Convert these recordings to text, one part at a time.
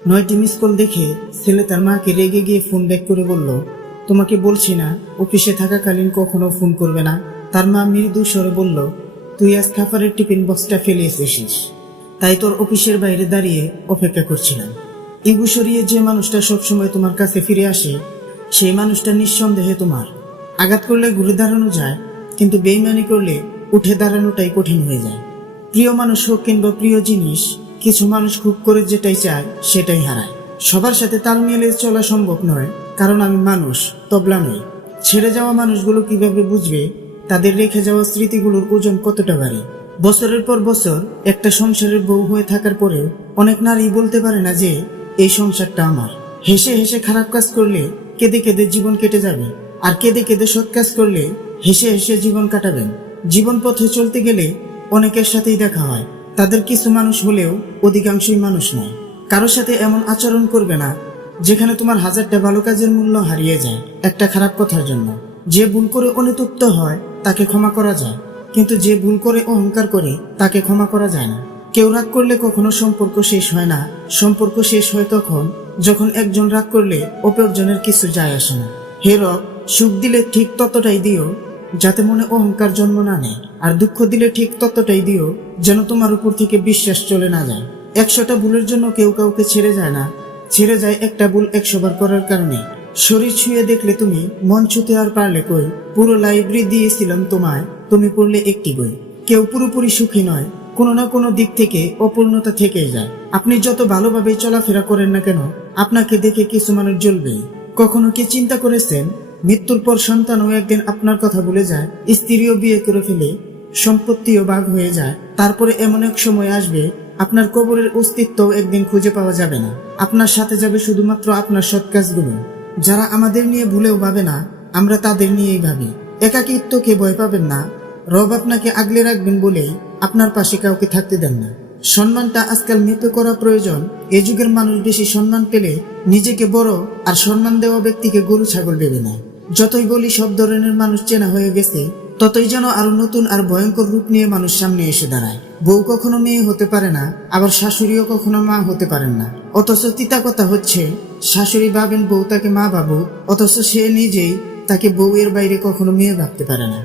9টি miss call দেখে ছেলে তার মাকে রেগে গিয়ে ফোন ব্যাক করে বলল, তোমাকে বলছি না অফিসে থাকাকালীন কখনো ফোন করবে না। তার মা মৃদু স্বরে বলল, তুই আজ খাবারের টিফিন বক্সটা ফেলে এসেছিস, তাই তোর অফিসের বাইরে দাঁড়িয়ে অপেক্ষা করছিলাম। ইগো সরিয়ে যে মানুষটা সবসময় তোমার কাছে ফিরে আসে, সেই মানুষটা নিঃসন্দেহে তোমার। আঘাত করলে ঘুরে দাঁড়ানো যায়, কিন্তু বেইমানি করলে উঠে দাঁড়ানোটাই কঠিন হয়ে যায়। প্রিয় মানুষ হোক কিংবা প্রিয় জিনিস, কিছু মানুষ খুব করে যেটাই চায় সেটাই হারায়। সবার সাথে তাল মিলিয়ে চলা সম্ভব নয়, কারণ আমি মানুষ, তবলা নই। ছেড়ে যাওয়া মানুষগুলো কিভাবে বুঝবে তাদের রেখে যাওয়া স্মৃতিগুলোর ওজন কতটা ভারী? বছরের পর বছর একটা সংসারের বউ হয়ে থাকার পরেও অনেক নারী বলতে পারে না যে এই সংসারটা আমার। হেসে হেসে খারাপ কাজ করলে কেঁদে কেঁদে জীবন কেটে যাবে, আর কেঁদে কেঁদে সৎ কাজ করলে হেসে হেসে জীবন কাটাবেন। জীবন পথে চলতে গেলে অনেকের সাথেই দেখা হয়, তাদের কিছু মানুষ হলেও অধিকাংশই মানুষ নয়। কারোর সাথে এমন আচরণ করবে না যেখানে তোমার হাজারটা ভালো কাজের মূল্য হারিয়ে যায় একটা খারাপ কথার জন্য। যে ভুল করে অনুতপ্ত হয় তাকে ক্ষমা করা যায়, কিন্তু যে ভুল করে অহংকার করে তাকে ক্ষমা করা যায় না। কেউ রাগ করলে কখনো সম্পর্ক শেষ হয় না। সম্পর্ক শেষ হয় তখন যখন একজন রাগ করলে অপরজনের কিছু যায় আসে না। হে রব, সুখ দিলে ঠিক ততটাই দিও যাতে মনে অহংকার জন্ম না নেয়, আর দুঃখ দিলে ঠিক ততটাই দিও যেন তোমার উপর থেকে বিশ্বাস চলে না যায়। 100টা ভুলের জন্য কেউ কাউকে ছেড়ে যায় না, ছেড়ে যায় একটা ভুল 100 বার করার কারণে। শরীর ছুঁয়ে দেখলে তুমি, মন ছুঁতে আর পারলে কই। পুরো লাইব্রেরি দিয়েছিলাম তোমায়, তুমি পড়লে একটি বই। কেউ পুরোপুরি সুখী নয়, কোনো না কোনো দিক থেকে অপূর্ণতা থেকেই যায়। আপনি যত ভালোভাবে চলাফেরা করেন না কেন, আপনাকে দেখে কিছু মানুষ জ্বলবেই। কখনো কি চিন্তা করেছেন মৃত্যুর পর সন্তানও একদিন আপনার কথা ভুলে যায়, স্ত্রীও বিয়ে করে ফেলে, সম্পত্তিও ভাগ হয়ে যায়। তারপরে এমন এক সময় আসবে আপনার কবরের অস্তিত্বও একদিন খুঁজে পাওয়া যাবে না। আপনার সাথে যাবে শুধুমাত্র আপনার সৎ কাজগুলো। যারা আমাদের নিয়ে ভুলেও ভাবে না, আমরা তাদের নিয়েই ভাবি। একাকিত্বকে ভয় পাবেন না, রব আপনাকে আগলে রাখবেন বলেই আপনার পাশে কাউকে থাকতে দেন না। সম্মানটা আজকাল মেপে করা প্রয়োজন। এ যুগের মানুষ বেশি সম্মান পেলে নিজেকে বড়, আর সম্মান দেওয়া ব্যক্তিকে গরু ছাগল ভেবে নেয়। যতই বলি সব ধরনের মানুষ চেনা হয়ে গেছে, ততই যেন আরো নতুন আর ভয়ঙ্কর রূপ নিয়ে মানুষ সামনে এসে দাঁড়ায়। বউ কখনো মেয়ে হতে পারে না, আবার শাশুড়িও কখনো মা হতে পারেন না। অথচ তিতা কথা হচ্ছে, শাশুড়ি ভাবেন বউ তাকে মা ভাবু, অথচ সে নিজেই তাকে বউ এর বাইরে কখনো মেয়ে ভাবতে পারে না।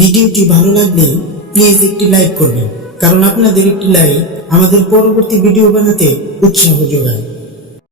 ভিডিওটি ভালো লাগলে প্লিজ একটি লাইক করবেন, কারণ আপনাদের একটি লাইক আমাদের পরবর্তী ভিডিও বানাতে উৎসাহ যোগায়।